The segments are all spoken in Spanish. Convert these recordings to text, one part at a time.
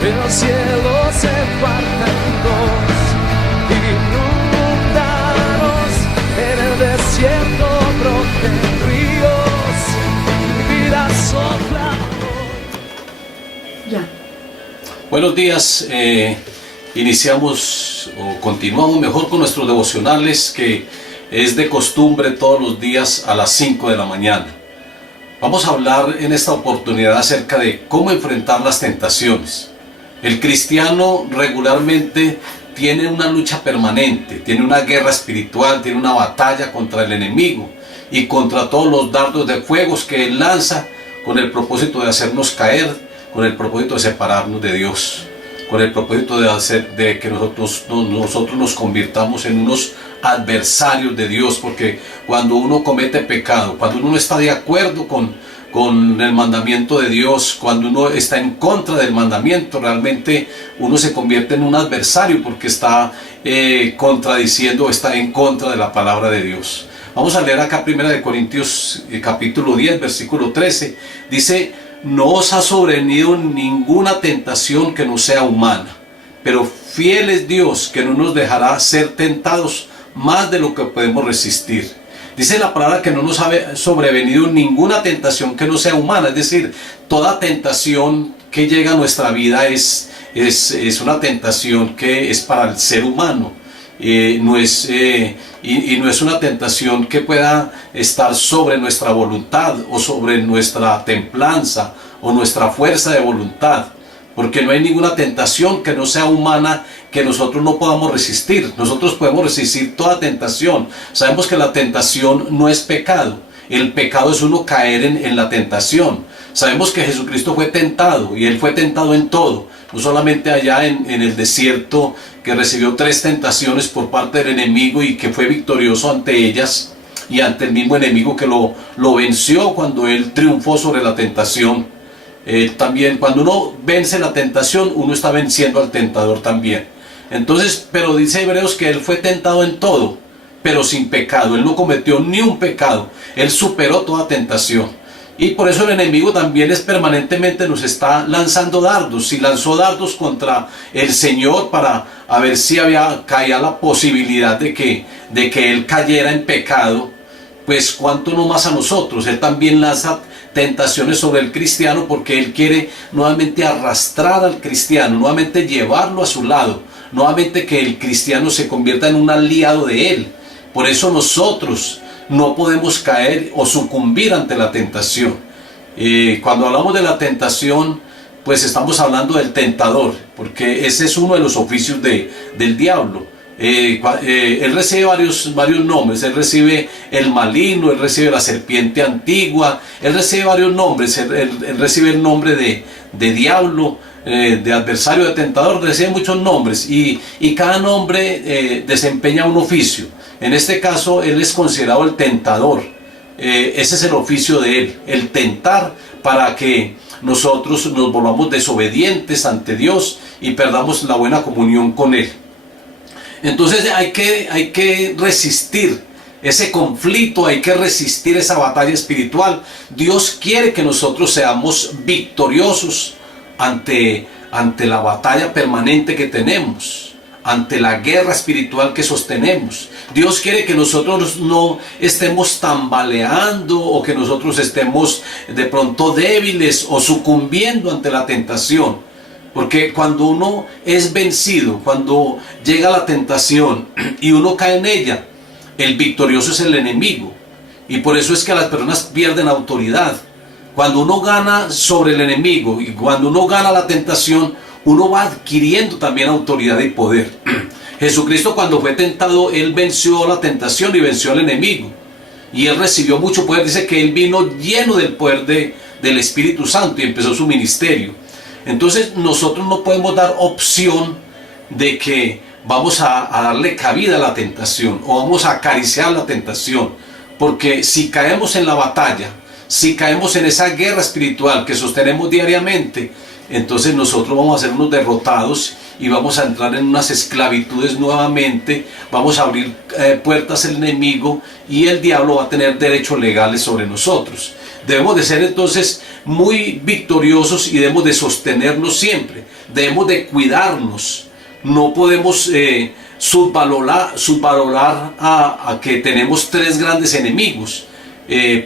el cielo se parta en dos, inundaros en el desierto, broten ríos, mi vida sopla hoy. Ya. Buenos días, iniciamos o continuamos mejor con nuestros devocionales, que es de costumbre todos los días a las 5 de la mañana. Vamos a hablar en esta oportunidad acerca de cómo enfrentar las tentaciones. El cristiano regularmente tiene una lucha permanente, tiene una guerra espiritual, tiene una batalla contra el enemigo y contra todos los dardos de fuego que él lanza con el propósito de hacernos caer, con el propósito de separarnos de Dios, con el propósito de que nosotros nos convirtamos en unos adversarios de Dios, porque cuando uno comete pecado, cuando uno no está de acuerdo con el mandamiento de Dios, cuando uno está en contra del mandamiento, realmente uno se convierte en un adversario porque está contradiciendo, está en contra de la palabra de Dios. Vamos a leer acá 1 Corintios capítulo 10, versículo 13. Dice: no os ha sobrevenido ninguna tentación que no sea humana, pero fiel es Dios, que no nos dejará ser tentados más de lo que podemos resistir. Dice la palabra que no nos ha sobrevenido ninguna tentación que no sea humana, es decir, toda tentación que llega a nuestra vida es una tentación que es para el ser humano. No es una tentación que pueda estar sobre nuestra voluntad o sobre nuestra templanza o nuestra fuerza de voluntad, porque no hay ninguna tentación que no sea humana que nosotros no podamos resistir. Nosotros podemos resistir toda tentación. Sabemos que la tentación no es pecado. El pecado es uno caer en la tentación. Sabemos que Jesucristo fue tentado, y Él fue tentado en todo, no solamente allá en el desierto, que recibió 3 tentaciones por parte del enemigo y que fue victorioso ante ellas y ante el mismo enemigo que lo venció cuando Él triunfó sobre la tentación. También cuando uno vence la tentación, uno está venciendo al tentador también. Entonces, pero dice Hebreos que Él fue tentado en todo, pero sin pecado. Él no cometió ni un pecado. Él superó toda tentación. Y por eso el enemigo también permanentemente nos está lanzando dardos. Si lanzó dardos contra el Señor para a ver si caía la posibilidad de que Él cayera en pecado, pues cuánto no más a nosotros. Él también lanza tentaciones sobre el cristiano, porque Él quiere nuevamente arrastrar al cristiano, nuevamente llevarlo a su lado, nuevamente que el cristiano se convierta en un aliado de Él. Por eso nosotros no podemos caer o sucumbir ante la tentación. Cuando hablamos de la tentación, pues estamos hablando del tentador, porque ese es uno de los oficios del diablo. Él recibe varios nombres. Él recibe el maligno, él recibe la serpiente antigua, él recibe varios nombres. Él recibe el nombre de diablo, de adversario, de tentador. Recibe muchos nombres, y cada nombre desempeña un oficio. En este caso, él es considerado el tentador. Ese es el oficio de él, el tentar, para que nosotros nos volvamos desobedientes ante Dios y perdamos la buena comunión con Él. Entonces hay que resistir ese conflicto, hay que resistir esa batalla espiritual. Dios quiere que nosotros seamos victoriosos ante la batalla permanente que tenemos, ante la guerra espiritual que sostenemos. Dios quiere que nosotros no estemos tambaleando, o que nosotros estemos de pronto débiles o sucumbiendo ante la tentación. Porque cuando uno es vencido, cuando llega la tentación y uno cae en ella, el victorioso es el enemigo. Y por eso es que las personas pierden autoridad. Cuando uno gana sobre el enemigo y cuando uno gana la tentación, uno va adquiriendo también autoridad y poder. Jesucristo, cuando fue tentado, Él venció la tentación y venció al enemigo. Y Él recibió mucho poder. Dice que Él vino lleno del poder del Espíritu Santo y empezó su ministerio. Entonces nosotros no podemos dar opción de que vamos a darle cabida a la tentación o vamos a acariciar la tentación, porque si caemos en la batalla, si caemos en esa guerra espiritual que sostenemos diariamente, entonces nosotros vamos a ser unos derrotados y vamos a entrar en unas esclavitudes nuevamente. Vamos a abrir puertas al enemigo y el diablo va a tener derechos legales sobre nosotros. Debemos de ser entonces muy victoriosos y debemos de sostenernos siempre. Debemos de cuidarnos. No podemos subvalorar a que tenemos tres grandes enemigos,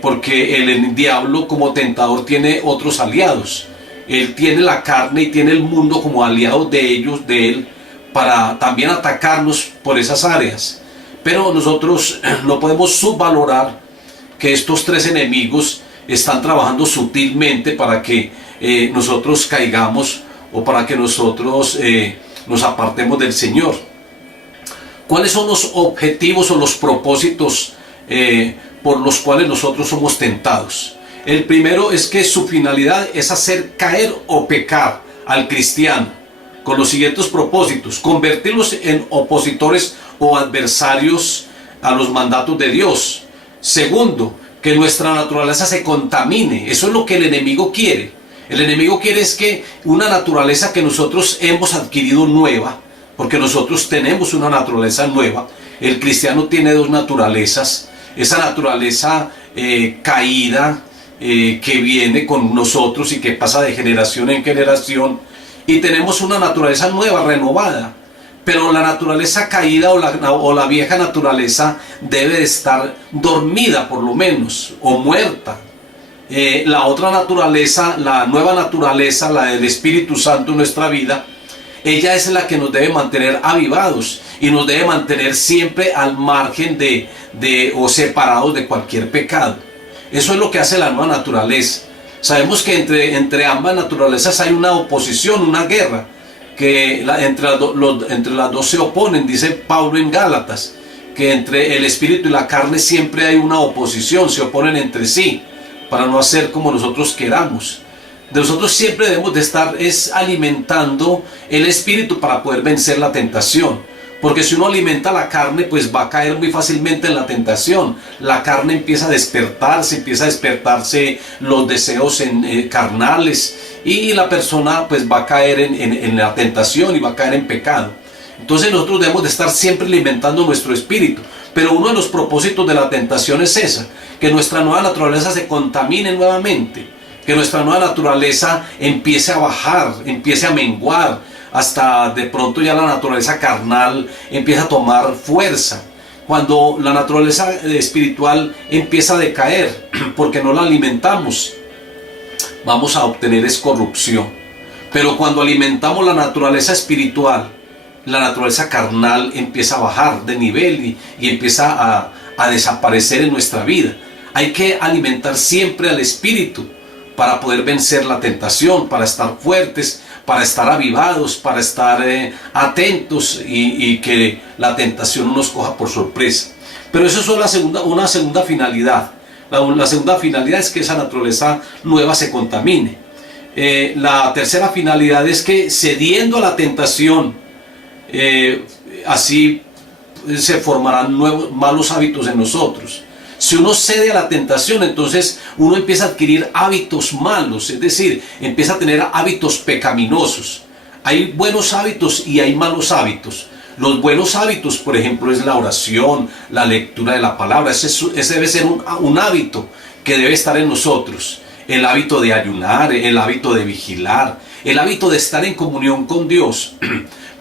porque el diablo como tentador tiene otros aliados. Él tiene la carne y tiene el mundo como aliados de él, para también atacarnos por esas áreas. Pero nosotros no podemos subvalorar que estos tres enemigos están trabajando sutilmente para que nosotros caigamos o para que nosotros nos apartemos del Señor. ¿Cuáles son los objetivos o los propósitos por los cuales nosotros somos tentados? El primero es que su finalidad es hacer caer o pecar al cristiano, con los siguientes propósitos: convertirlos en opositores o adversarios a los mandatos de Dios. Segundo, que nuestra naturaleza se contamine. Eso es lo que el enemigo quiere. El enemigo quiere es que una naturaleza que nosotros hemos adquirido nueva, porque nosotros tenemos una naturaleza nueva. El cristiano tiene dos naturalezas. Esa naturaleza caída, que viene con nosotros y que pasa de generación en generación, y tenemos una naturaleza nueva, renovada. Pero la naturaleza caída o la vieja naturaleza debe de estar dormida, por lo menos, o muerta. La otra naturaleza, la nueva naturaleza, la del Espíritu Santo en nuestra vida, ella es la que nos debe mantener avivados y nos debe mantener siempre al margen o separados de cualquier pecado. Eso es lo que hace la nueva naturaleza. Sabemos que entre ambas naturalezas hay una oposición, una guerra, que entre las dos se oponen. Dice Pablo en Gálatas que entre el espíritu y la carne siempre hay una oposición, se oponen entre sí para no hacer como nosotros queramos. Nosotros siempre debemos de estar alimentando el espíritu para poder vencer la tentación. Porque si uno alimenta la carne, pues va a caer muy fácilmente en la tentación. La carne empieza a despertarse los deseos carnales, y la persona pues va a caer en la tentación y va a caer en pecado. Entonces nosotros debemos de estar siempre alimentando nuestro espíritu. Pero uno de los propósitos de la tentación es esa, que nuestra nueva naturaleza se contamine nuevamente, que nuestra nueva naturaleza empiece a bajar, empiece a menguar, hasta de pronto ya la naturaleza carnal empieza a tomar fuerza. Cuando la naturaleza espiritual empieza a decaer porque no la alimentamos, vamos a obtener corrupción. Pero cuando alimentamos la naturaleza espiritual, la naturaleza carnal empieza a bajar de nivel y empieza a desaparecer en nuestra vida. Hay que alimentar siempre al espíritu para poder vencer la tentación, para estar fuertes, para estar avivados, para estar atentos y que la tentación no nos coja por sorpresa. Pero eso es una segunda finalidad. La segunda finalidad es que esa naturaleza nueva se contamine. La tercera finalidad es que, cediendo a la tentación, así se formarán nuevos malos hábitos en nosotros. Si uno cede a la tentación, entonces uno empieza a adquirir hábitos malos, es decir, empieza a tener hábitos pecaminosos. Hay buenos hábitos y hay malos hábitos. Los buenos hábitos, por ejemplo, es la oración, la lectura de la palabra. Ese debe ser un hábito que debe estar en nosotros. El hábito de ayunar, el hábito de vigilar, el hábito de estar en comunión con Dios.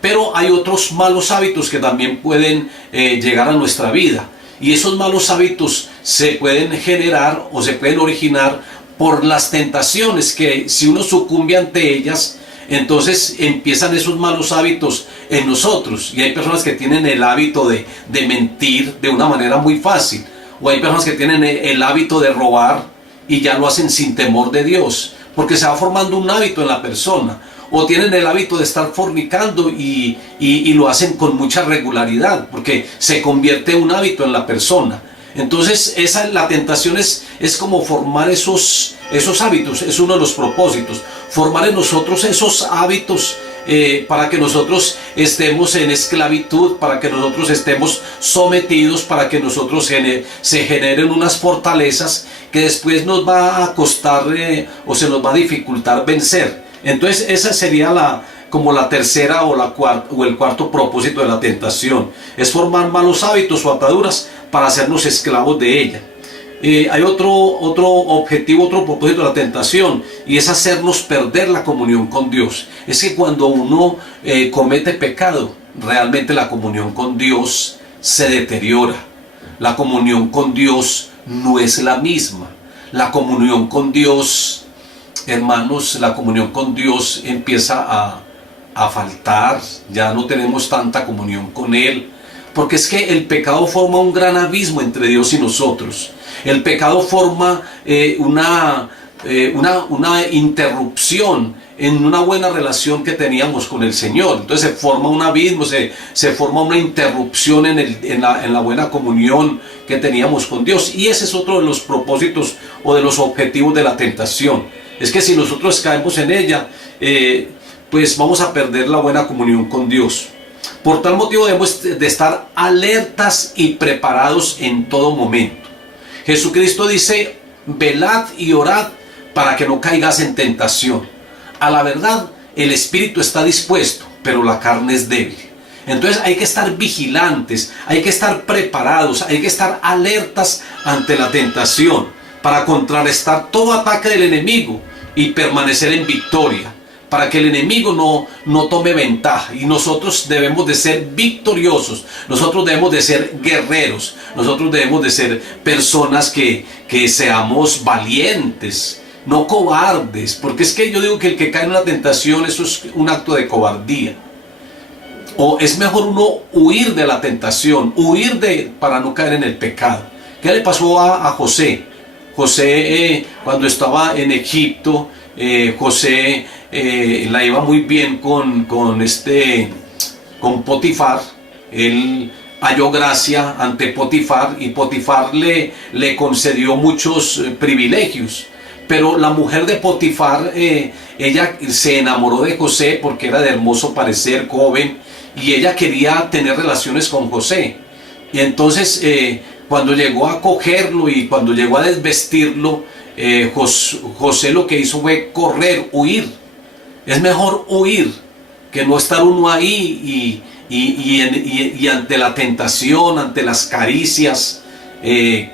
Pero hay otros malos hábitos que también pueden llegar a nuestra vida. Y esos malos hábitos se pueden generar o se pueden originar por las tentaciones, que si uno sucumbe ante ellas, entonces empiezan esos malos hábitos en nosotros. Y hay personas que tienen el hábito de mentir de una manera muy fácil. O hay personas que tienen el hábito de robar y ya lo hacen sin temor de Dios, porque se va formando un hábito en la persona. O tienen el hábito de estar fornicando y lo hacen con mucha regularidad, porque se convierte en un hábito en la persona. Entonces la tentación es como formar esos hábitos. Es uno de los propósitos, formar en nosotros esos hábitos para que nosotros estemos en esclavitud, para que nosotros estemos sometidos, para que nosotros se generen unas fortalezas que después nos va a costar o se nos va a dificultar vencer. Entonces esa sería como la tercera o el cuarto propósito de la tentación. Es formar malos hábitos o ataduras para hacernos esclavos de ella. hay otro objetivo, otro propósito de la tentación, y es hacernos perder la comunión con Dios. Es que cuando uno comete pecado, realmente la comunión con Dios se deteriora. La comunión con Dios no es la misma. La comunión con Dios, hermanos, la comunión con Dios empieza a faltar. Ya no tenemos tanta comunión con Él, porque es que el pecado forma un gran abismo entre Dios y nosotros. El pecado forma una interrupción en una buena relación que teníamos con el Señor. Entonces se forma un abismo, se forma una interrupción en la buena comunión que teníamos con Dios. Y ese es otro de los propósitos o de los objetivos de la tentación. Es que si nosotros caemos en ella, pues vamos a perder la buena comunión con Dios. Por tal motivo debemos de estar alertas y preparados en todo momento. Jesucristo dice: velad y orad para que no caigas en tentación. A la verdad, el espíritu está dispuesto, pero la carne es débil. Entonces hay que estar vigilantes, hay que estar preparados, hay que estar alertas ante la tentación para contrarrestar todo ataque del enemigo y permanecer en victoria, para que el enemigo no tome ventaja. Y nosotros debemos de ser victoriosos, nosotros debemos de ser guerreros, nosotros debemos de ser personas que seamos valientes, no cobardes, porque es que yo digo que el que cae en la tentación, eso es un acto de cobardía. O es mejor uno huir de la tentación, para no caer en el pecado. ¿Qué le pasó a José? José, cuando estaba en Egipto, José la iba muy bien con Potifar. Él halló gracia ante Potifar, y Potifar le concedió muchos privilegios. Pero la mujer de Potifar, ella se enamoró de José porque era de hermoso parecer, joven, y ella quería tener relaciones con José. Y entonces cuando llegó a cogerlo y cuando llegó a desvestirlo, José lo que hizo fue correr, huir. Es mejor huir que no estar uno ahí y ante la tentación, ante las caricias,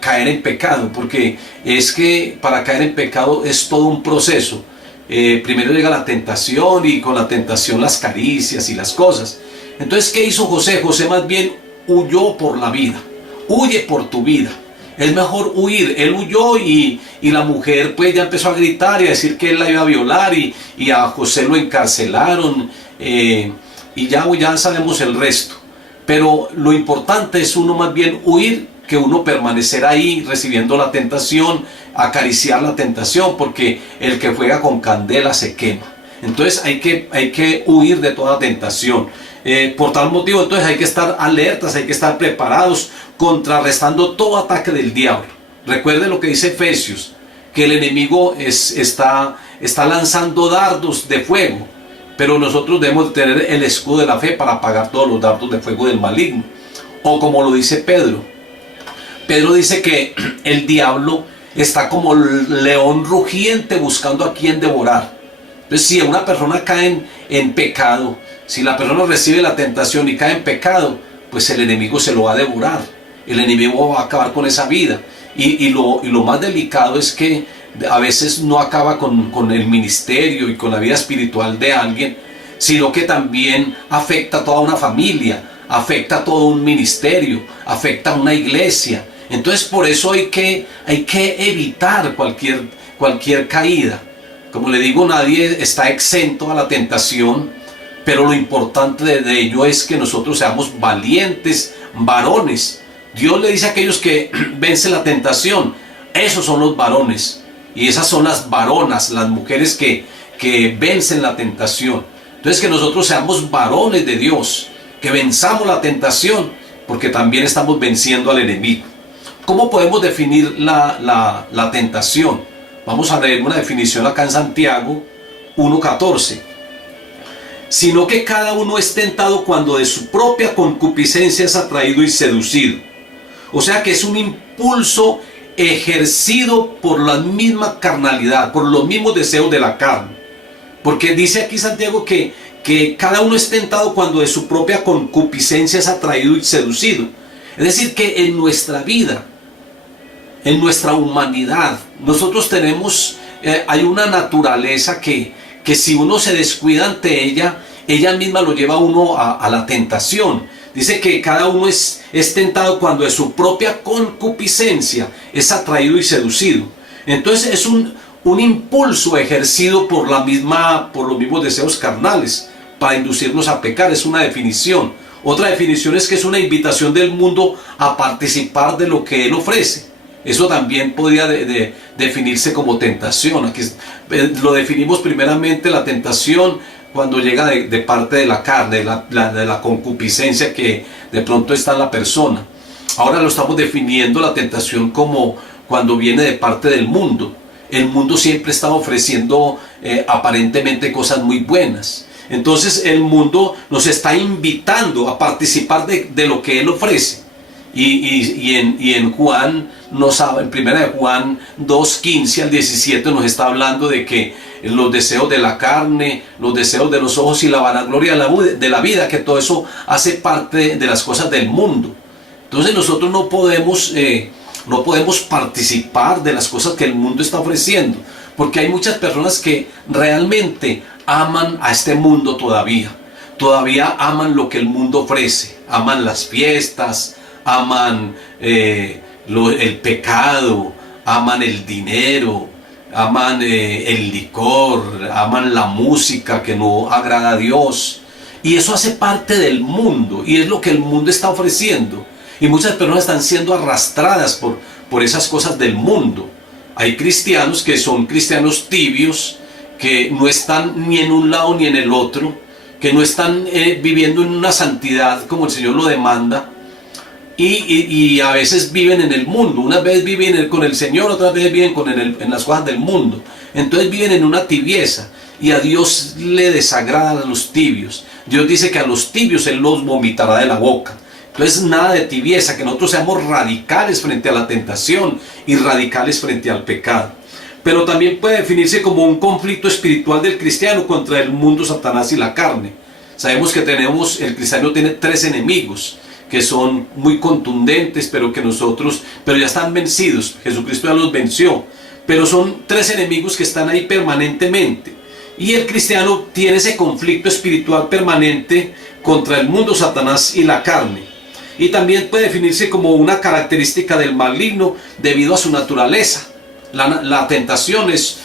caer en pecado, porque es que para caer en pecado es todo un proceso. Primero llega la tentación, y con la tentación las caricias y las cosas. Entonces, ¿qué hizo José? José más bien huyó por la vida. Huye por tu vida. Es mejor huir. Él huyó, y la mujer pues ya empezó a gritar y a decir que él la iba a violar, y a José lo encarcelaron, y ya sabemos el resto. Pero lo importante es uno más bien huir, que uno permanecer ahí recibiendo la tentación, acariciar la tentación, porque el que juega con candela se quema. Entonces hay que huir de toda tentación. Por tal motivo, entonces hay que estar alertas, hay que estar preparados, contrarrestando todo ataque del diablo. Recuerde lo que dice Efesios, que el enemigo está lanzando dardos de fuego, pero nosotros debemos tener el escudo de la fe para apagar todos los dardos de fuego del maligno. O como lo dice Pedro dice que el diablo está como león rugiente buscando a quien devorar. Entonces, si una persona cae en pecado, si la persona recibe la tentación y cae en pecado, pues el enemigo se lo va a devorar. El enemigo va a acabar con esa vida. Y lo más delicado es que a veces no acaba con el ministerio y con la vida espiritual de alguien, sino que también afecta a toda una familia, afecta a todo un ministerio, afecta a una iglesia. Entonces por eso hay que evitar cualquier caída. Como le digo, nadie está exento a la tentación, pero lo importante de ello es que nosotros seamos valientes, varones. Dios le dice a aquellos que vencen la tentación, esos son los varones, y esas son las varonas, las mujeres que vencen la tentación. Entonces que nosotros seamos varones de Dios, que venzamos la tentación, porque también estamos venciendo al enemigo. ¿Cómo podemos definir la tentación? Vamos a leer una definición acá en Santiago 1:14. Sino que cada uno es tentado cuando de su propia concupiscencia es atraído y seducido. O sea que es un impulso ejercido por la misma carnalidad, por los mismos deseos de la carne. Porque dice aquí Santiago que cada uno es tentado cuando de su propia concupiscencia es atraído y seducido. Es decir, que en nuestra vida en nuestra humanidad. Nosotros tenemos, hay una naturaleza que si uno se descuida ante ella, ella misma lo lleva a uno a la tentación. Dice que cada uno es tentado cuando de su propia concupiscencia es atraído y seducido. Entonces es un impulso ejercido por los mismos deseos carnales para inducirnos a pecar. Es una definición. Otra definición es que es una invitación del mundo a participar de lo que él ofrece. Eso también podría definirse como tentación. Aquí lo definimos primeramente, la tentación, cuando llega de parte de la carne, de la concupiscencia que de pronto está en la persona. Ahora lo estamos definiendo la tentación como cuando viene de parte del mundo. El mundo siempre está ofreciendo aparentemente cosas muy buenas. Entonces el mundo nos está invitando a participar de lo que él ofrece. Y en Juan, en primera de Juan 2:15 al 17 nos está hablando de que los deseos de la carne, los deseos de los ojos y la vanagloria de la vida, que todo eso hace parte de las cosas del mundo. Entonces nosotros no podemos participar de las cosas que el mundo está ofreciendo, porque hay muchas personas que realmente aman a este mundo todavía aman lo que el mundo ofrece, aman las fiestas, aman el pecado, aman el dinero, aman el licor, aman la música que no agrada a Dios, y eso hace parte del mundo y es lo que el mundo está ofreciendo, y muchas personas están siendo arrastradas por esas cosas del mundo. Hay cristianos que son cristianos tibios, que no están ni en un lado ni en el otro, que no están viviendo en una santidad como el Señor lo demanda, y a veces viven en el mundo. Unas veces viven con el Señor, otras veces viven en las cosas del mundo. Entonces viven en una tibieza, y a Dios le desagradan a los tibios. Dios dice que a los tibios Él los vomitará de la boca. Entonces nada de tibieza, que nosotros seamos radicales frente a la tentación y radicales frente al pecado. Pero también puede definirse como un conflicto espiritual del cristiano contra el mundo, Satanás y la carne. Sabemos que el cristiano tiene 3 enemigos que son muy contundentes, pero ya están vencidos. Jesucristo ya los venció, pero son 3 enemigos que están ahí permanentemente. Y el cristiano tiene ese conflicto espiritual permanente contra el mundo, Satanás y la carne. Y también puede definirse como una característica del maligno debido a su naturaleza. La tentación es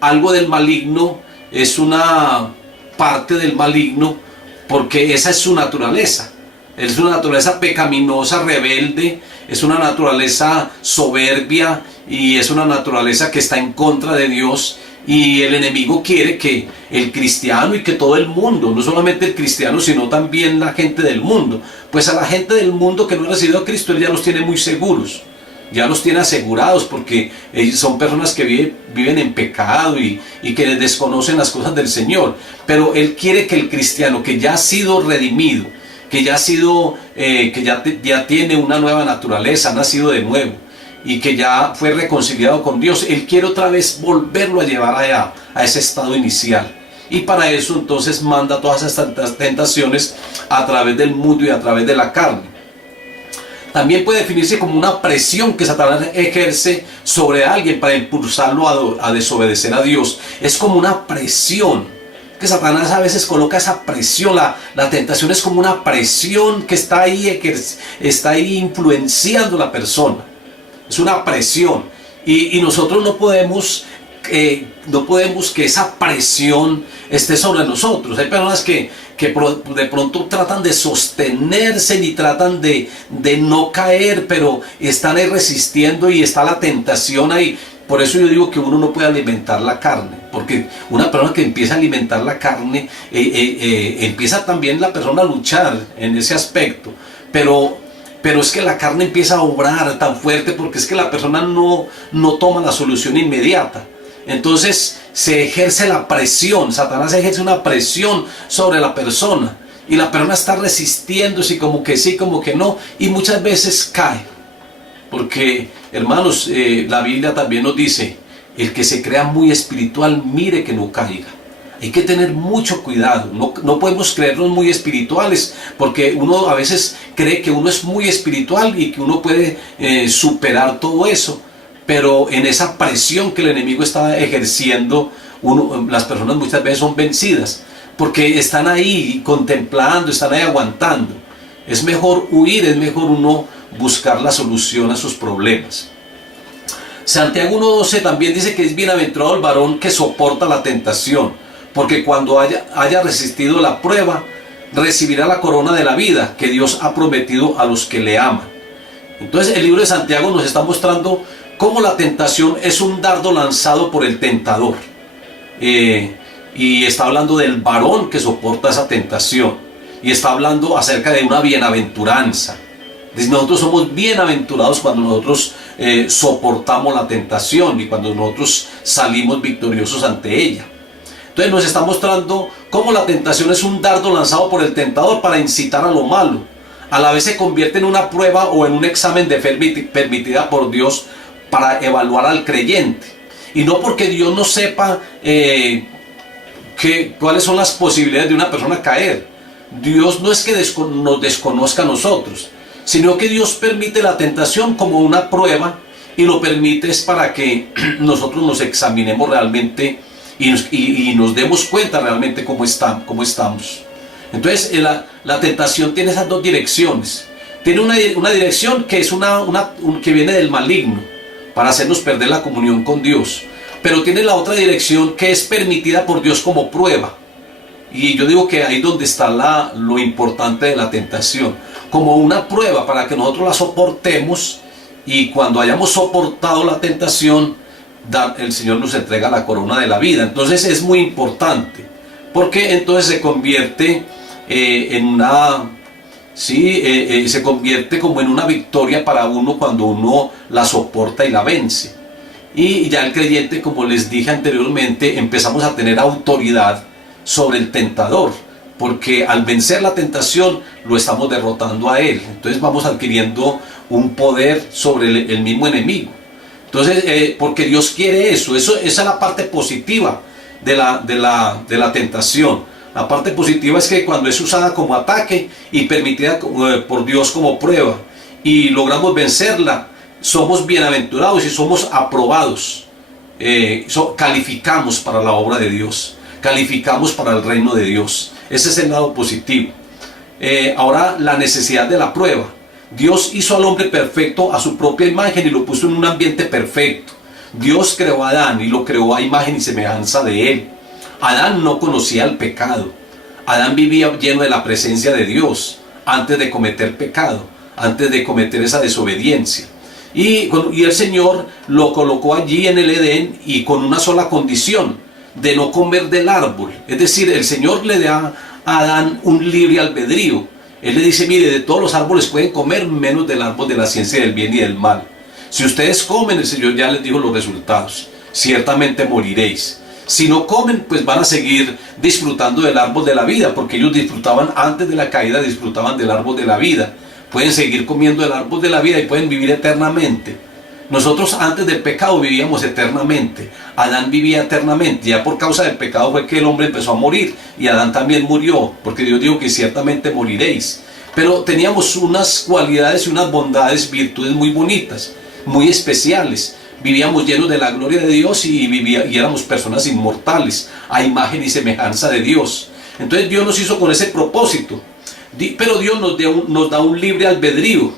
algo del maligno, es una parte del maligno, porque esa es su naturaleza. Es una naturaleza pecaminosa, rebelde, es una naturaleza soberbia, y es una naturaleza que está en contra de Dios. Y el enemigo quiere que el cristiano y que todo el mundo, no solamente el cristiano, sino también la gente del mundo, pues a la gente del mundo que no ha recibido a Cristo, Él ya los tiene muy seguros, ya los tiene asegurados, porque ellos son personas que viven en pecado y que desconocen las cosas del Señor. Pero Él quiere que el cristiano que ya ha sido redimido, que ya tiene una nueva naturaleza, ha nacido de nuevo, y que ya fue reconciliado con Dios, Él quiere otra vez volverlo a llevar allá, a ese estado inicial. Y para eso entonces manda todas estas tentaciones a través del mundo y a través de la carne. También puede definirse como una presión que Satanás ejerce sobre alguien para impulsarlo a desobedecer a Dios. Es como una presión que Satanás a veces coloca, esa presión. La tentación es como una presión que está ahí influenciando a la persona. Es una presión, y nosotros no podemos que esa presión esté sobre nosotros. Hay personas que de pronto tratan de sostenerse y tratan de no caer, pero están ahí resistiendo, y está la tentación ahí. Por eso yo digo que uno no puede alimentar la carne, porque una persona que empieza a alimentar la carne, empieza también la persona a luchar en ese aspecto, pero es que la carne empieza a obrar tan fuerte, porque es que la persona no toma la solución inmediata. Entonces se ejerce la presión, Satanás ejerce una presión sobre la persona, y la persona está resistiéndose, como que sí, como que no, y muchas veces cae. Porque, hermanos, la Biblia también nos dice: el que se crea muy espiritual, mire que no caiga. Hay que tener mucho cuidado, no podemos creernos muy espirituales, porque uno a veces cree que uno es muy espiritual y que uno puede superar todo eso, pero en esa presión que el enemigo está ejerciendo, las personas muchas veces son vencidas, porque están ahí contemplando, están ahí aguantando. Es mejor huir, es mejor uno buscar la solución a sus problemas. Santiago 1:12 también dice que es bienaventurado el varón que soporta la tentación, porque cuando haya resistido la prueba, recibirá la corona de la vida que Dios ha prometido a los que le aman. Entonces el libro de Santiago nos está mostrando cómo la tentación es un dardo lanzado por el tentador. Y está hablando del varón que soporta esa tentación. Y está hablando acerca de una bienaventuranza. Dice, nosotros somos bienaventurados cuando nosotros soportamos la tentación y cuando nosotros salimos victoriosos ante ella. Entonces nos está mostrando cómo la tentación es un dardo lanzado por el tentador para incitar a lo malo. A la vez se convierte en una prueba o en un examen de fe permitida por Dios para evaluar al creyente. Y no porque Dios no sepa cuáles son las posibilidades de una persona caer. Dios no es que nos desconozca a nosotros, sino que Dios permite la tentación como una prueba y lo permite es para que nosotros nos examinemos realmente y nos demos cuenta realmente cómo estamos. Entonces la tentación tiene esas dos direcciones. Tiene una dirección que es que viene del maligno para hacernos perder la comunión con Dios, pero tiene la otra dirección que es permitida por Dios como prueba. Y yo digo que ahí es donde está lo importante de la tentación, como una prueba para que nosotros la soportemos, y cuando hayamos soportado la tentación, el Señor nos entrega la corona de la vida. Entonces es muy importante, porque entonces se convierte se convierte como en una victoria para uno cuando uno la soporta y la vence. Y ya el creyente, como les dije anteriormente, empezamos a tener autoridad sobre el tentador, porque al vencer la tentación lo estamos derrotando a él. Entonces vamos adquiriendo un poder sobre el mismo enemigo. Entonces porque Dios quiere eso. Esa es la parte positiva de la tentación. La parte positiva es que cuando es usada como ataque y permitida por Dios como prueba y logramos vencerla, somos bienaventurados y somos aprobados. Calificamos para la obra de Dios, calificamos para el reino de Dios. Ese es el lado positivo. Ahora, la necesidad de la prueba. Dios hizo al hombre perfecto a su propia imagen y lo puso en un ambiente perfecto. Dios creó a Adán y lo creó a imagen y semejanza de él. Adán no conocía el pecado. Adán vivía lleno de la presencia de Dios antes de cometer pecado, antes de cometer esa desobediencia. Y el Señor lo colocó allí en el Edén y con una sola condición: de no comer del árbol. Es decir, el Señor le da a Adán un libre albedrío. Él le dice, mire, de todos los árboles pueden comer menos del árbol de la ciencia del bien y del mal. Si ustedes comen, el Señor ya les dijo los resultados: ciertamente moriréis. Si no comen, pues van a seguir disfrutando del árbol de la vida, porque ellos disfrutaban antes de la caída, disfrutaban del árbol de la vida. Pueden seguir comiendo del árbol de la vida y pueden vivir eternamente. Nosotros antes del pecado vivíamos eternamente. Adán vivía eternamente. Ya por causa del pecado fue que el hombre empezó a morir, y Adán también murió, porque Dios dijo que ciertamente moriréis. Pero teníamos unas cualidades y unas bondades, virtudes muy bonitas, muy especiales. Vivíamos llenos de la gloria de Dios y éramos personas inmortales, a imagen y semejanza de Dios. Entonces Dios nos hizo con ese propósito. Pero Dios nos da un libre albedrío.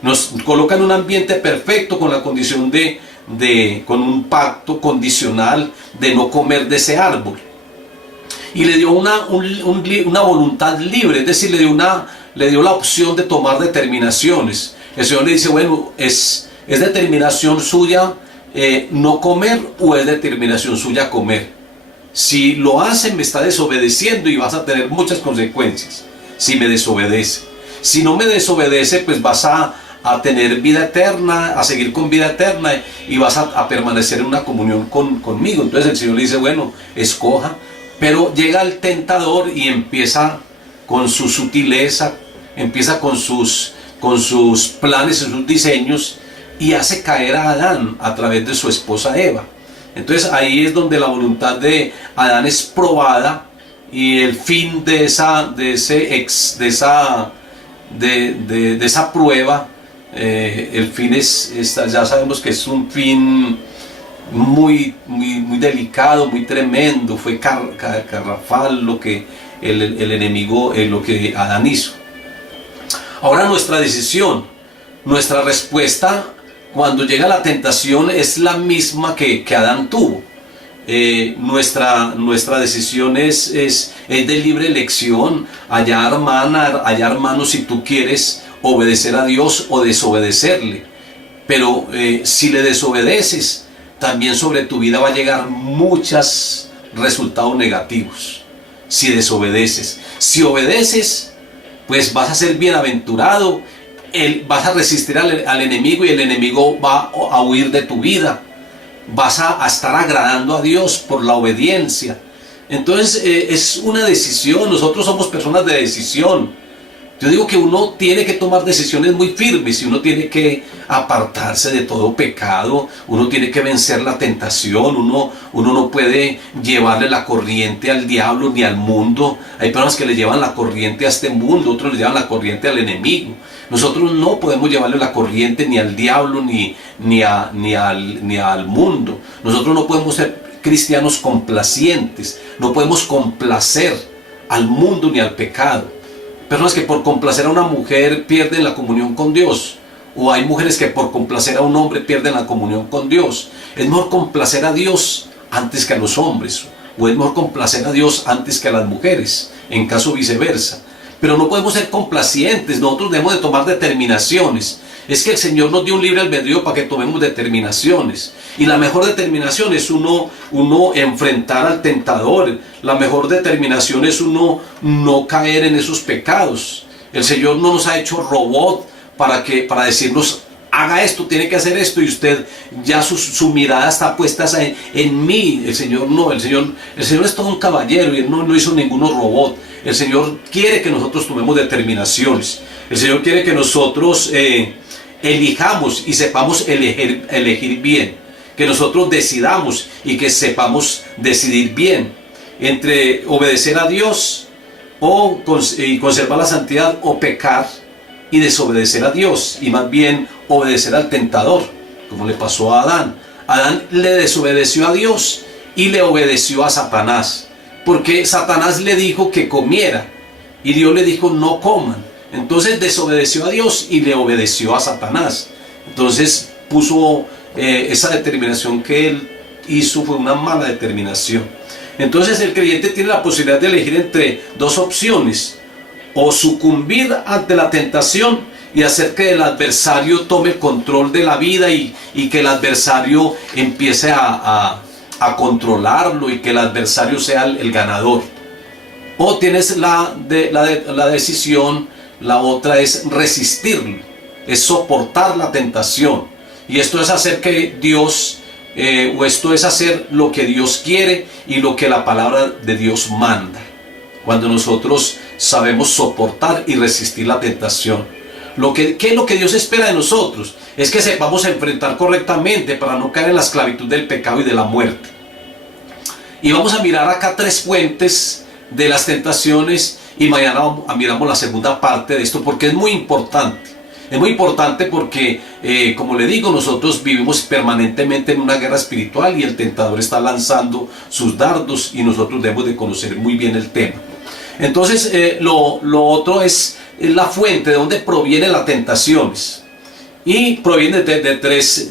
Nos coloca en un ambiente perfecto con la condición con un pacto condicional de no comer de ese árbol. Y le dio una voluntad libre, es decir, le dio la opción de tomar determinaciones. El Señor le dice, bueno, ¿es determinación suya no comer o es determinación suya comer? Si lo hace, me está desobedeciendo y vas a tener muchas consecuencias si me desobedece. Si no me desobedece, pues vas a tener vida eterna, a seguir con vida eterna, y vas a permanecer en una comunión conmigo. Entonces el Señor le dice, bueno, escoja. Pero llega el tentador y empieza con su sutileza, empieza con sus planes y sus diseños, y hace caer a Adán a través de su esposa Eva. Entonces ahí es donde la voluntad de Adán es probada, y el fin de esa prueba, el fin ya sabemos que es un fin muy delicado, muy tremendo. Fue garrafal lo que el enemigo, lo que Adán hizo. Ahora nuestra decisión, nuestra respuesta cuando llega la tentación es la misma que Adán tuvo. Nuestra decisión es de libre elección, hallar mano, si tú quieres obedecer a Dios o desobedecerle. Pero si le desobedeces, también sobre tu vida va a llegar muchos resultados negativos. Si desobedeces, si obedeces, pues vas a ser bienaventurado, vas a resistir al enemigo, y el enemigo va a huir de tu vida. Vas a estar agradando a Dios por la obediencia. Entonces es una decisión. Nosotros somos personas de decisión. Yo digo que uno tiene que tomar decisiones muy firmes, y uno tiene que apartarse de todo pecado, uno tiene que vencer la tentación, uno no puede llevarle la corriente al diablo ni al mundo. Hay personas que le llevan la corriente a este mundo, otros le llevan la corriente al enemigo. Nosotros no podemos llevarle la corriente ni al diablo ni al mundo. Nosotros no podemos ser cristianos complacientes, no podemos complacer al mundo ni al pecado. Personas que por complacer a una mujer pierden la comunión con Dios, o hay mujeres que por complacer a un hombre pierden la comunión con Dios. Es mejor complacer a Dios antes que a los hombres, o es mejor complacer a Dios antes que a las mujeres, en caso viceversa. Pero no podemos ser complacientes, nosotros debemos de tomar determinaciones. Es que el Señor nos dio un libre albedrío para que tomemos determinaciones. Y la mejor determinación es uno enfrentar al tentador. La mejor determinación es uno no caer en esos pecados. El Señor no nos ha hecho robot para decirnos, haga esto, tiene que hacer esto, y usted ya su mirada está puesta en mí. El Señor no, el Señor es todo un caballero, y Él no hizo ninguno robot. El Señor quiere que nosotros tomemos determinaciones. El Señor quiere que nosotros elijamos y sepamos elegir bien. Que nosotros decidamos y que sepamos decidir bien entre obedecer a Dios y conservar la santidad, o pecar y desobedecer a Dios, y más bien obedecer al tentador, como le pasó a Adán. Adán le desobedeció a Dios y le obedeció a Satanás, porque Satanás le dijo que comiera y Dios le dijo no coman. Entonces desobedeció a Dios y le obedeció a Satanás. Entonces puso esa determinación que él hizo, fue una mala determinación. Entonces el creyente tiene la posibilidad de elegir entre dos opciones: o sucumbir ante la tentación y hacer que el adversario tome el control de la vida, y que el adversario empiece a controlarlo, y que el adversario sea el ganador. O tienes la decisión, la otra es resistirlo, es soportar la tentación. Y esto es hacer que Dios, esto es hacer lo que Dios quiere y lo que la palabra de Dios manda. Cuando nosotros sabemos soportar y resistir la tentación. ¿Qué es lo que Dios espera de nosotros? Es que sepamos enfrentar correctamente para no caer en la esclavitud del pecado y de la muerte. Y vamos a mirar acá 3 fuentes de las tentaciones, y mañana miramos la segunda parte de esto, porque es muy importante. Es muy importante porque, como le digo, nosotros vivimos permanentemente en una guerra espiritual, y el tentador está lanzando sus dardos, y nosotros debemos de conocer muy bien el tema. Entonces, lo otro es la fuente de donde provienen las tentaciones. Y proviene de tres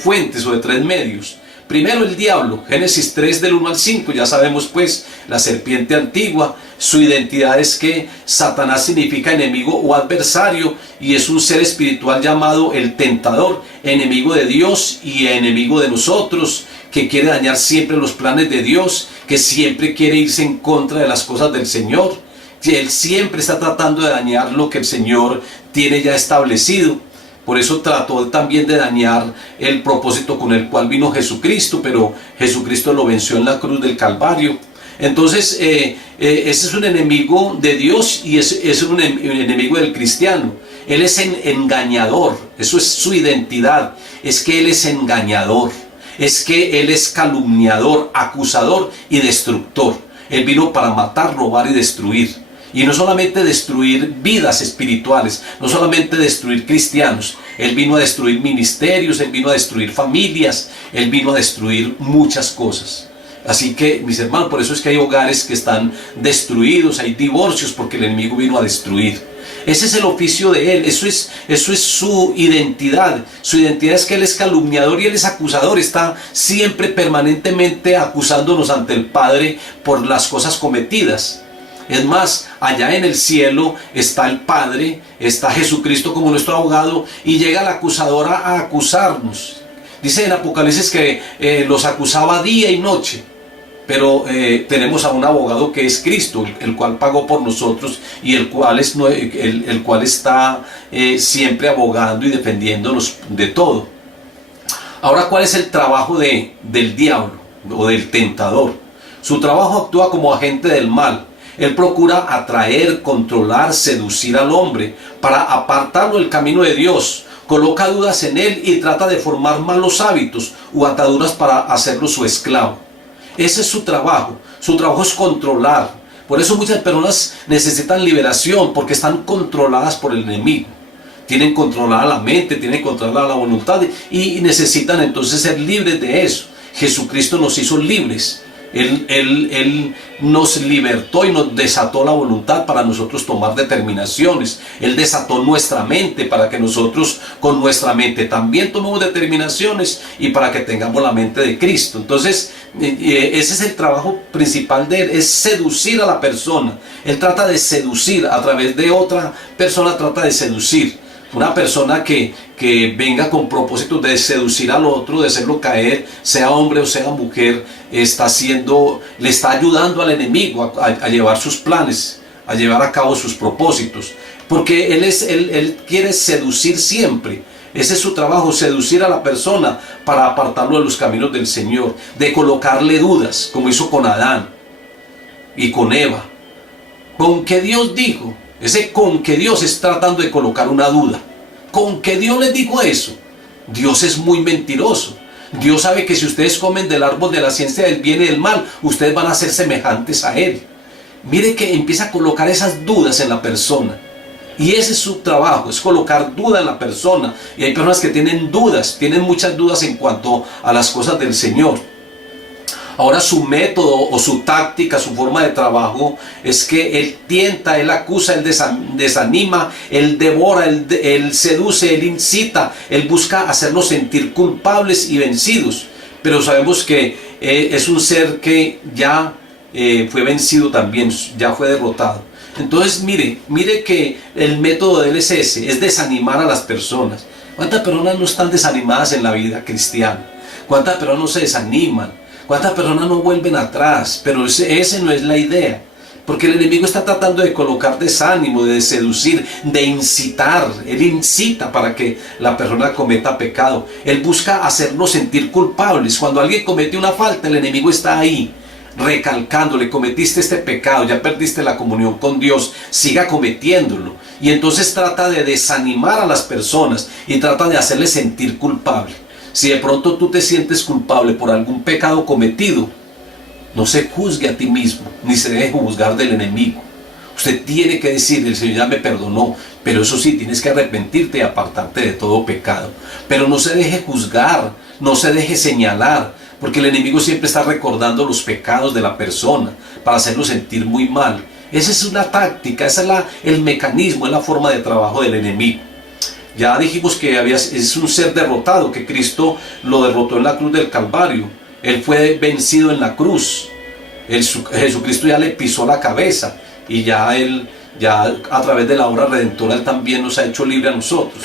fuentes, o de 3 medios. Primero, el diablo. Génesis 3 del 1 al 5, ya sabemos pues, la serpiente antigua. Su identidad es que Satanás significa enemigo o adversario, y es un ser espiritual llamado el tentador, enemigo de Dios y enemigo de nosotros, que quiere dañar siempre los planes de Dios, que siempre quiere irse en contra de las cosas del Señor, que él siempre está tratando de dañar lo que el Señor tiene ya establecido. Por eso trató también de dañar el propósito con el cual vino Jesucristo, pero Jesucristo lo venció en la cruz del Calvario. Entonces, ese es un enemigo de Dios, y es un enemigo del cristiano. Él es engañador, eso es su identidad, es que él es engañador. es que Él es calumniador, acusador y destructor. Él vino para matar, robar y destruir. Y no solamente destruir vidas espirituales, no solamente destruir cristianos. Él vino a destruir ministerios, Él vino a destruir familias, Él vino a destruir muchas cosas. Así que, mis hermanos, por eso es que hay hogares que están destruidos, hay divorcios porque el enemigo vino a destruir. Ese es el oficio de Él, eso es su identidad. Su identidad es que Él es calumniador y Él es acusador. Está siempre, permanentemente acusándonos ante el Padre por las cosas cometidas. Es más, allá en el cielo está el Padre, está Jesucristo como nuestro abogado y llega la acusadora a acusarnos. Dice en Apocalipsis que los acusaba día y noche. Pero tenemos a un abogado que es Cristo, el cual pagó por nosotros y el cual está siempre abogando y defendiéndonos de todo. Ahora, ¿cuál es el trabajo del diablo o del tentador? Su trabajo: actúa como agente del mal. Él procura atraer, controlar, seducir al hombre para apartarlo del camino de Dios. Coloca dudas en él y trata de formar malos hábitos o ataduras para hacerlo su esclavo. Ese es su trabajo. Su trabajo es controlar. Por eso muchas personas necesitan liberación, porque están controladas por el enemigo. Tienen controlada la mente, tienen controlada la voluntad y necesitan entonces ser libres de eso. Jesucristo nos hizo libres. Él nos libertó y nos desató la voluntad para nosotros tomar determinaciones. Él desató nuestra mente para que nosotros con nuestra mente también tomemos determinaciones y para que tengamos la mente de Cristo. Entonces, ese es el trabajo principal de Él, es seducir a la persona. Él trata de seducir a través de otra persona, trata de seducir. Una persona que venga con propósito de seducir al otro, de hacerlo caer, sea hombre o sea mujer, le está ayudando al enemigo a llevar sus planes, a llevar a cabo sus propósitos. Porque él quiere seducir siempre. Ese es su trabajo, seducir a la persona para apartarlo de los caminos del Señor, de colocarle dudas, como hizo con Adán y con Eva. Con que Dios dijo. Ese con que Dios es tratando de colocar una duda. Con que Dios les dijo eso. Dios es muy mentiroso. Dios sabe que si ustedes comen del árbol de la ciencia del bien y del mal, ustedes van a ser semejantes a Él. Mire que empieza a colocar esas dudas en la persona. Y ese es su trabajo, es colocar duda en la persona. Y hay personas que tienen dudas, tienen muchas dudas en cuanto a las cosas del Señor. Ahora su método o su táctica, su forma de trabajo es que Él tienta, Él acusa, Él desanima, Él devora, Él seduce, Él incita, Él busca hacernos sentir culpables y vencidos. Pero sabemos que es un ser que ya fue vencido también, ya fue derrotado. Entonces mire que el método de Él es ese, es desanimar a las personas. ¿Cuántas personas no están desanimadas en la vida cristiana? ¿Cuántas personas no se desaniman? ¿Cuántas personas no vuelven atrás? Pero ese no es la idea. Porque el enemigo está tratando de colocar desánimo, de seducir, de incitar. Él incita para que la persona cometa pecado. Él busca hacernos sentir culpables. Cuando alguien comete una falta, el enemigo está ahí, recalcándole: cometiste este pecado, ya perdiste la comunión con Dios, siga cometiéndolo. Y entonces trata de desanimar a las personas y trata de hacerles sentir culpable. Si de pronto tú te sientes culpable por algún pecado cometido, no se juzgue a ti mismo, ni se deje juzgar del enemigo. Usted tiene que decir: el Señor ya me perdonó, pero eso sí, tienes que arrepentirte y apartarte de todo pecado. Pero no se deje juzgar, no se deje señalar, porque el enemigo siempre está recordando los pecados de la persona para hacerlo sentir muy mal. Esa es una táctica, ese es el mecanismo, es la forma de trabajo del enemigo. Ya dijimos que es un ser derrotado, que Cristo lo derrotó en la cruz del Calvario. Él fue vencido en la cruz. Jesucristo ya le pisó la cabeza y ya a través de la obra redentora Él también nos ha hecho libre a nosotros.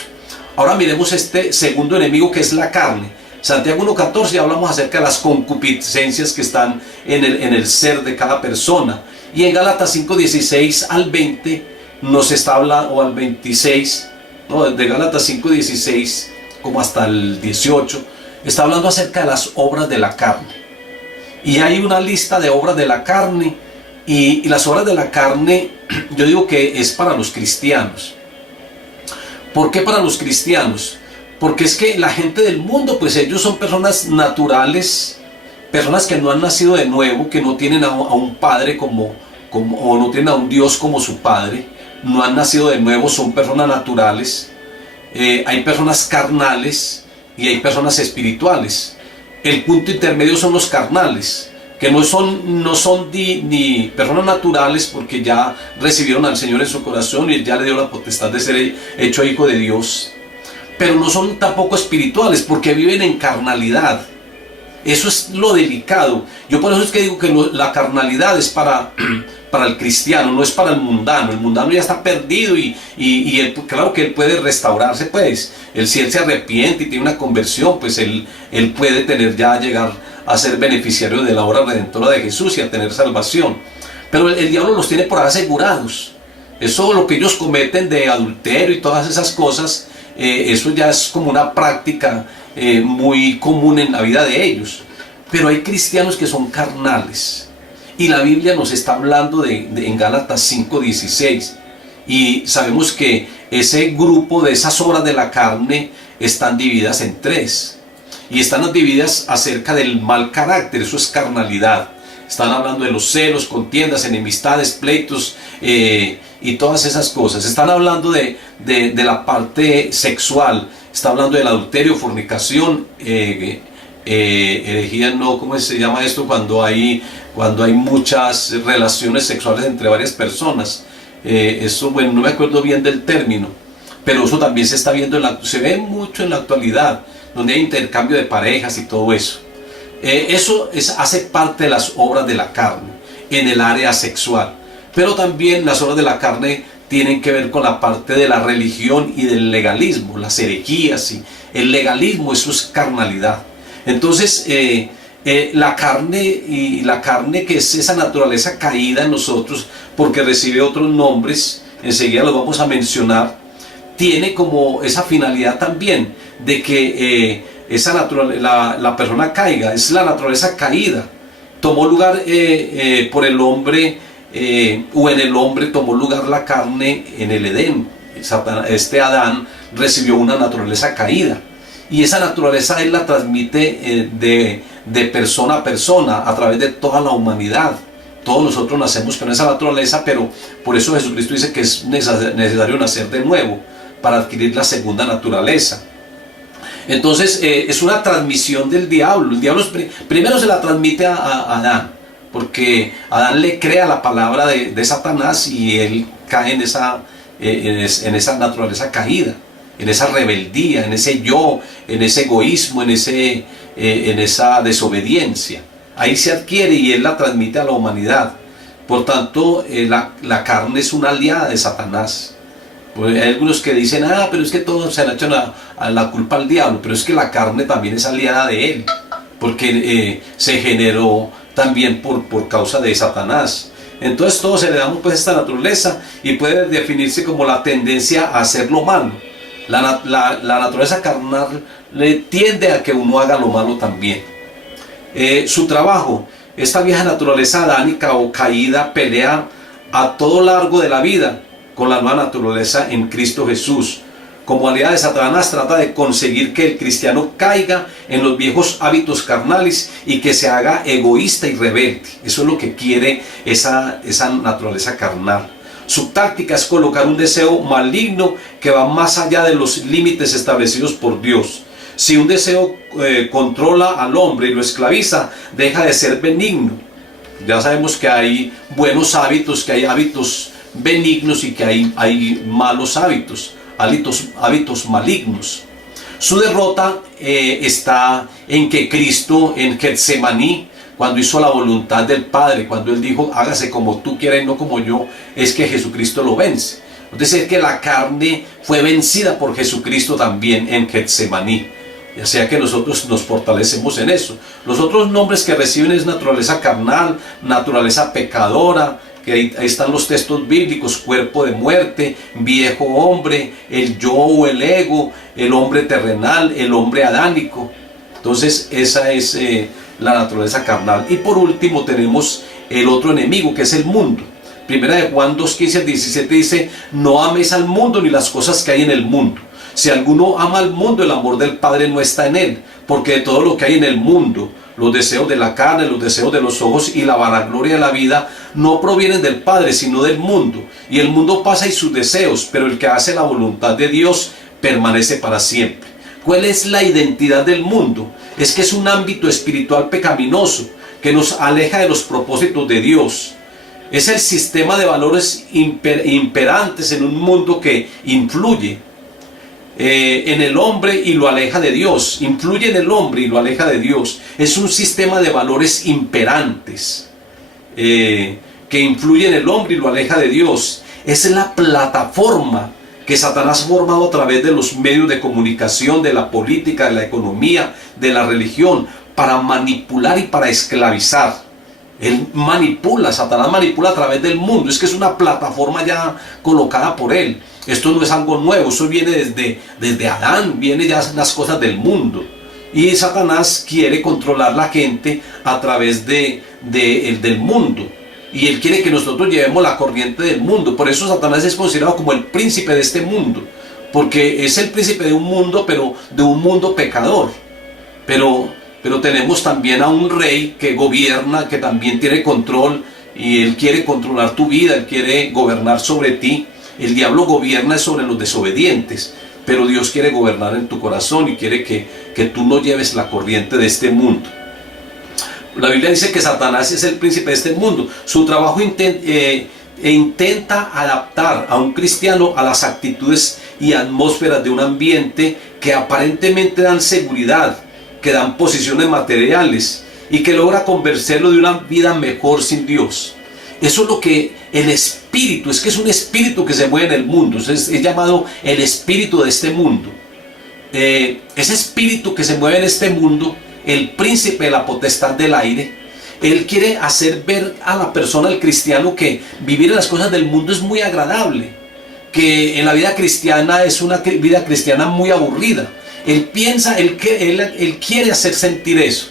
Ahora miremos este segundo enemigo, que es la carne. Santiago 1:14 hablamos acerca de las concupiscencias que están en el ser de cada persona. Y en Gálatas 5:16 al 20 nos está hablando, o al 26, no, de Gálatas 5:16 como hasta el 18, está hablando acerca de las obras de la carne. Y hay una lista de obras de la carne, y las obras de la carne, yo digo que es para los cristianos. ¿Por qué para los cristianos? Porque es que la gente del mundo, pues ellos son personas naturales, personas que no han nacido de nuevo, que no tienen a un padre o no tienen a un Dios como su padre, no han nacido de nuevo, son personas naturales. Hay personas carnales y hay personas espirituales. El punto intermedio son los carnales, que no son ni personas naturales, porque ya recibieron al Señor en su corazón y ya le dio la potestad de ser hecho hijo de Dios, pero no son tampoco espirituales, porque viven en carnalidad. Eso es lo delicado. Yo por eso es que digo que la carnalidad es para el cristiano, no es para el mundano. El mundano ya está perdido y claro que él puede restaurarse, pues. Si él se arrepiente y tiene una conversión, pues él puede llegar a ser beneficiario de la obra redentora de Jesús y a tener salvación. Pero el diablo los tiene por ahí asegurados. Eso, lo que ellos cometen de adulterio y todas esas cosas, eso ya es como una práctica muy común en la vida de ellos. Pero hay cristianos que son carnales, y la Biblia nos está hablando en Gálatas 5:16, y sabemos que ese grupo de esas obras de la carne están divididas en tres, y están divididas acerca del mal carácter. Eso es carnalidad. Están hablando de los celos, contiendas, enemistades, pleitos y todas esas cosas. Están hablando de la parte sexual. Está hablando del adulterio, fornicación, herejía, no, ¿cómo se llama esto? Cuando hay muchas relaciones sexuales entre varias personas. Eso, bueno, no me acuerdo bien del término, pero eso también se está viendo, se ve mucho en la actualidad, donde hay intercambio de parejas y todo eso. Eso hace parte de las obras de la carne en el área sexual. Pero también las obras de la carne tienen que ver con la parte de la religión y del legalismo, las herejías y el legalismo. Eso es carnalidad. Entonces la carne, que es esa naturaleza caída en nosotros, porque recibe otros nombres, enseguida los vamos a mencionar, tiene como esa finalidad también de que la persona caiga. Es la naturaleza caída. Tomó lugar por el hombre, o en el hombre tomó lugar la carne en el Edén. Adán recibió una naturaleza caída, y esa naturaleza él la transmite de persona a persona a través de toda la humanidad. Todos nosotros nacemos con esa naturaleza, pero por eso Jesucristo dice que es necesario nacer de nuevo para adquirir la segunda naturaleza. Entonces es una transmisión del diablo. El diablo primero se la transmite a Adán, porque Adán le crea la palabra de Satanás, y él cae en esa naturaleza caída, en esa rebeldía, en ese yo, en ese egoísmo, en esa desobediencia. Ahí se adquiere y él la transmite a la humanidad. Por tanto, la carne es una aliada de Satanás. Pues hay algunos que dicen, pero es que todos se han hecho la culpa al diablo, pero es que la carne también es aliada de él, porque se generó también por causa de Satanás. Entonces todos heredamos pues esta naturaleza, y puede definirse como la tendencia a hacer lo malo. La naturaleza carnal le tiende a que uno haga lo malo también. Su trabajo, esta vieja naturaleza adánica o caída, pelea a todo largo de la vida con la nueva naturaleza en Cristo Jesús. Como aliada de Satanás, trata de conseguir que el cristiano caiga en los viejos hábitos carnales y que se haga egoísta y rebelde. Eso es lo que quiere esa naturaleza carnal. Su táctica es colocar un deseo maligno que va más allá de los límites establecidos por Dios. Si un deseo controla al hombre y lo esclaviza, deja de ser benigno. Ya sabemos que hay buenos hábitos, que hay hábitos benignos y que hay malos hábitos malignos. Su derrota está en que Cristo en Getsemaní, cuando hizo la voluntad del Padre, cuando él dijo hágase como tú quieras y no como yo, es que Jesucristo lo vence. Es decir, que la carne fue vencida por Jesucristo también en Getsemaní. Ya sea que nosotros nos fortalecemos en eso. Los otros nombres que reciben es naturaleza carnal, naturaleza pecadora, que ahí están los textos bíblicos: cuerpo de muerte, viejo hombre, el yo o el ego, el hombre terrenal, el hombre adánico. Entonces esa es la naturaleza carnal. Y por último tenemos el otro enemigo, que es el mundo. Primera de Juan 2:15 al 17 dice: no ames al mundo ni las cosas que hay en el mundo. Si alguno ama al mundo, el amor del Padre no está en él, porque de todo lo que hay en el mundo, los deseos de la carne, los deseos de los ojos y la vanagloria de la vida, no provienen del Padre, sino del mundo. Y el mundo pasa y sus deseos, pero el que hace la voluntad de Dios permanece para siempre. ¿Cuál es la identidad del mundo? Es que es un ámbito espiritual pecaminoso que nos aleja de los propósitos de Dios. Es el sistema de valores imperantes en un mundo que influye en el hombre y lo aleja de Dios. Influye en el hombre y lo aleja de Dios. Es un sistema de valores imperantes que influye en el hombre y lo aleja de Dios. Es la plataforma que Satanás ha formado a través de los medios de comunicación, de la política, de la economía, de la religión, para manipular y para esclavizar. Satanás manipula a través del mundo. Es que es una plataforma ya colocada por él. Esto no es algo nuevo, eso viene desde Adán, viene ya las cosas del mundo. Y Satanás quiere controlar la gente a través del mundo. Y él quiere que nosotros llevemos la corriente del mundo. Por eso Satanás es considerado como el príncipe de este mundo, porque es el príncipe de un mundo, pero de un mundo pecador. Pero tenemos también a un rey que gobierna, que también tiene control, y él quiere controlar tu vida, él quiere gobernar sobre ti. El diablo gobierna sobre los desobedientes, pero Dios quiere gobernar en tu corazón y quiere que tú no lleves la corriente de este mundo. La Biblia dice que Satanás es el príncipe de este mundo. Su trabajo intenta adaptar a un cristiano a las actitudes y atmósferas de un ambiente que aparentemente dan seguridad, que dan posiciones materiales y que logra convencerlo de una vida mejor sin Dios. Eso es lo que el espíritu, es que es un espíritu que se mueve en el mundo, es llamado el espíritu de este mundo. Ese espíritu que se mueve en este mundo, el príncipe de la potestad del aire, él quiere hacer ver a la persona, al cristiano, que vivir en las cosas del mundo es muy agradable, que en la vida cristiana es una vida cristiana muy aburrida. Él piensa, él quiere hacer sentir eso,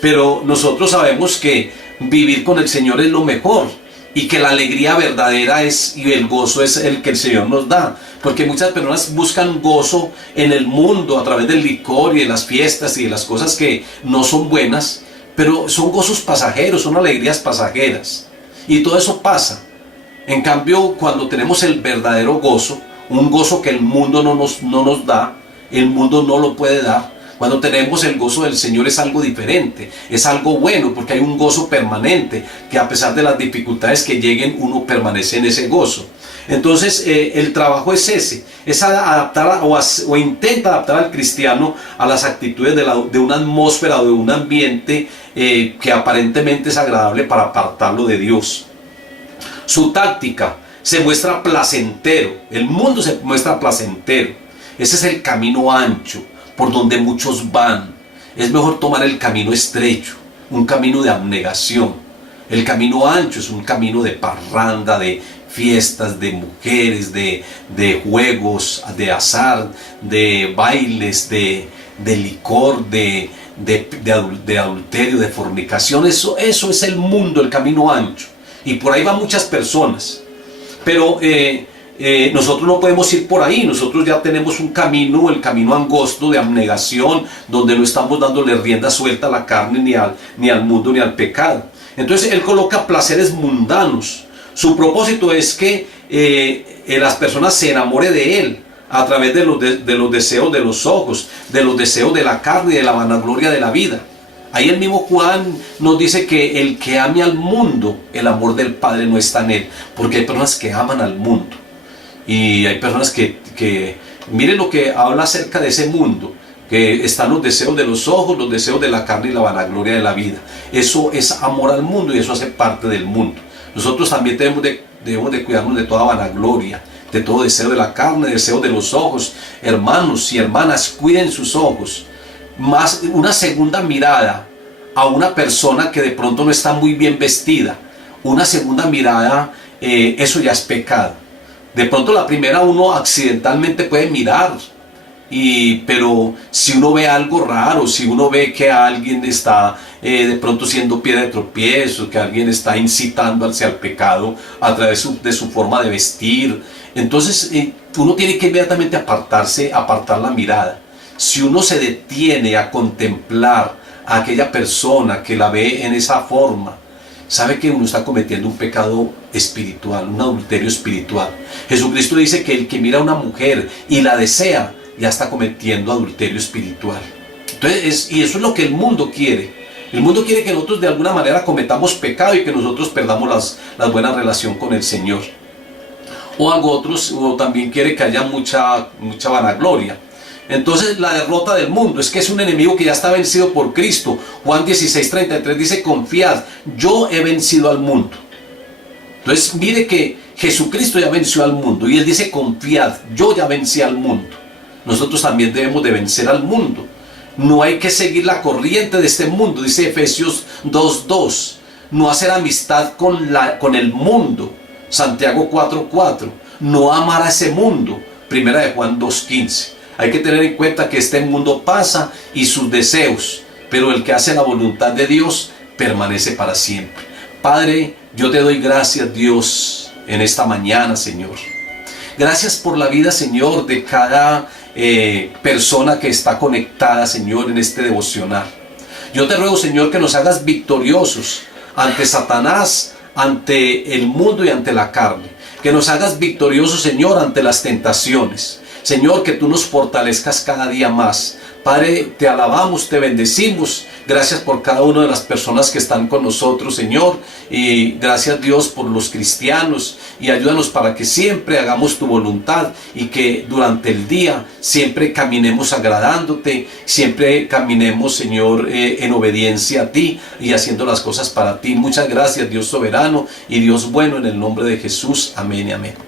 pero nosotros sabemos que vivir con el Señor es lo mejor, y que la alegría verdadera y el gozo es el que el Señor nos da, porque muchas personas buscan gozo en el mundo a través del licor y de las fiestas y de las cosas que no son buenas, pero son gozos pasajeros, son alegrías pasajeras, y todo eso pasa. En cambio, cuando tenemos el verdadero gozo, un gozo que el mundo no nos da, el mundo no lo puede dar. Cuando tenemos el gozo del Señor es algo diferente, es algo bueno, porque hay un gozo permanente, que a pesar de las dificultades que lleguen, uno permanece en ese gozo. Entonces el trabajo es ese, es adaptar o intenta adaptar al cristiano a las actitudes de una atmósfera o de un ambiente que aparentemente es agradable, para apartarlo de Dios. Su táctica se muestra placentero, el mundo se muestra placentero. Ese es el camino ancho por donde muchos van. Es mejor tomar el camino estrecho, un camino de abnegación. El camino ancho es un camino de parranda, de fiestas, de mujeres, de juegos, de azar, de bailes, de licor, de adulterio, de fornicación. Eso es el mundo, el camino ancho. Y por ahí van muchas personas. Pero nosotros no podemos ir por ahí. Nosotros ya tenemos un camino, el camino angosto de abnegación, donde no estamos dándole rienda suelta a la carne, ni al mundo, ni al pecado. Entonces él coloca placeres mundanos. Su propósito es que las personas se enamoren de él a través de los deseos de los ojos, de los deseos de la carne y de la vanagloria de la vida. Ahí el mismo Juan nos dice que el que ame al mundo, el amor del Padre no está en él, porque hay personas que aman al mundo. Y hay personas que miren lo que habla acerca de ese mundo, que están los deseos de los ojos, los deseos de la carne y la vanagloria de la vida. Eso es amor al mundo y eso hace parte del mundo. Nosotros también debemos de cuidarnos de toda vanagloria, de todo deseo de la carne, deseo de los ojos. Hermanos y hermanas, cuiden sus ojos. Más una segunda mirada a una persona que de pronto no está muy bien vestida, una segunda mirada, eso ya es pecado. De pronto la primera uno accidentalmente puede mirar, Pero si uno ve algo raro, si uno ve que alguien está de pronto siendo piedra de tropiezo, que alguien está incitando hacia el pecado a través de su forma de vestir, entonces uno tiene que inmediatamente apartar la mirada. Si uno se detiene a contemplar a aquella persona que la ve en esa forma, sabe que uno está cometiendo un pecado espiritual, un adulterio espiritual. Jesucristo dice que el que mira a una mujer y la desea, ya está cometiendo adulterio espiritual. Entonces, y eso es lo que el mundo quiere. El mundo quiere que nosotros de alguna manera cometamos pecado y que nosotros perdamos la buena relación con el Señor. O también quiere que haya mucha vanagloria. Entonces la derrota del mundo es que es un enemigo que ya está vencido por Cristo. Juan 16:33 dice: confiad, yo he vencido al mundo. Entonces mire que Jesucristo ya venció al mundo y Él dice: confiad, yo ya vencí al mundo. Nosotros también debemos de vencer al mundo. No hay que seguir la corriente de este mundo, dice Efesios 2:2. No hacer amistad con el mundo, Santiago 4:4. No amar a ese mundo, Primera de Juan 2:15. Hay que tener en cuenta que este mundo pasa y sus deseos, pero el que hace la voluntad de Dios permanece para siempre. Padre, yo te doy gracias, Dios, en esta mañana, Señor. Gracias por la vida, Señor, de cada persona que está conectada, Señor, en este devocional. Yo te ruego, Señor, que nos hagas victoriosos ante Satanás, ante el mundo y ante la carne. Que nos hagas victoriosos, Señor, ante las tentaciones. Señor, que tú nos fortalezcas cada día más. Padre, te alabamos, te bendecimos. Gracias por cada una de las personas que están con nosotros, Señor. Y gracias, Dios, por los cristianos. Y ayúdanos para que siempre hagamos tu voluntad y que durante el día siempre caminemos agradándote. Siempre caminemos, Señor, en obediencia a ti y haciendo las cosas para ti. Muchas gracias, Dios soberano y Dios bueno, en el nombre de Jesús. Amén y amén.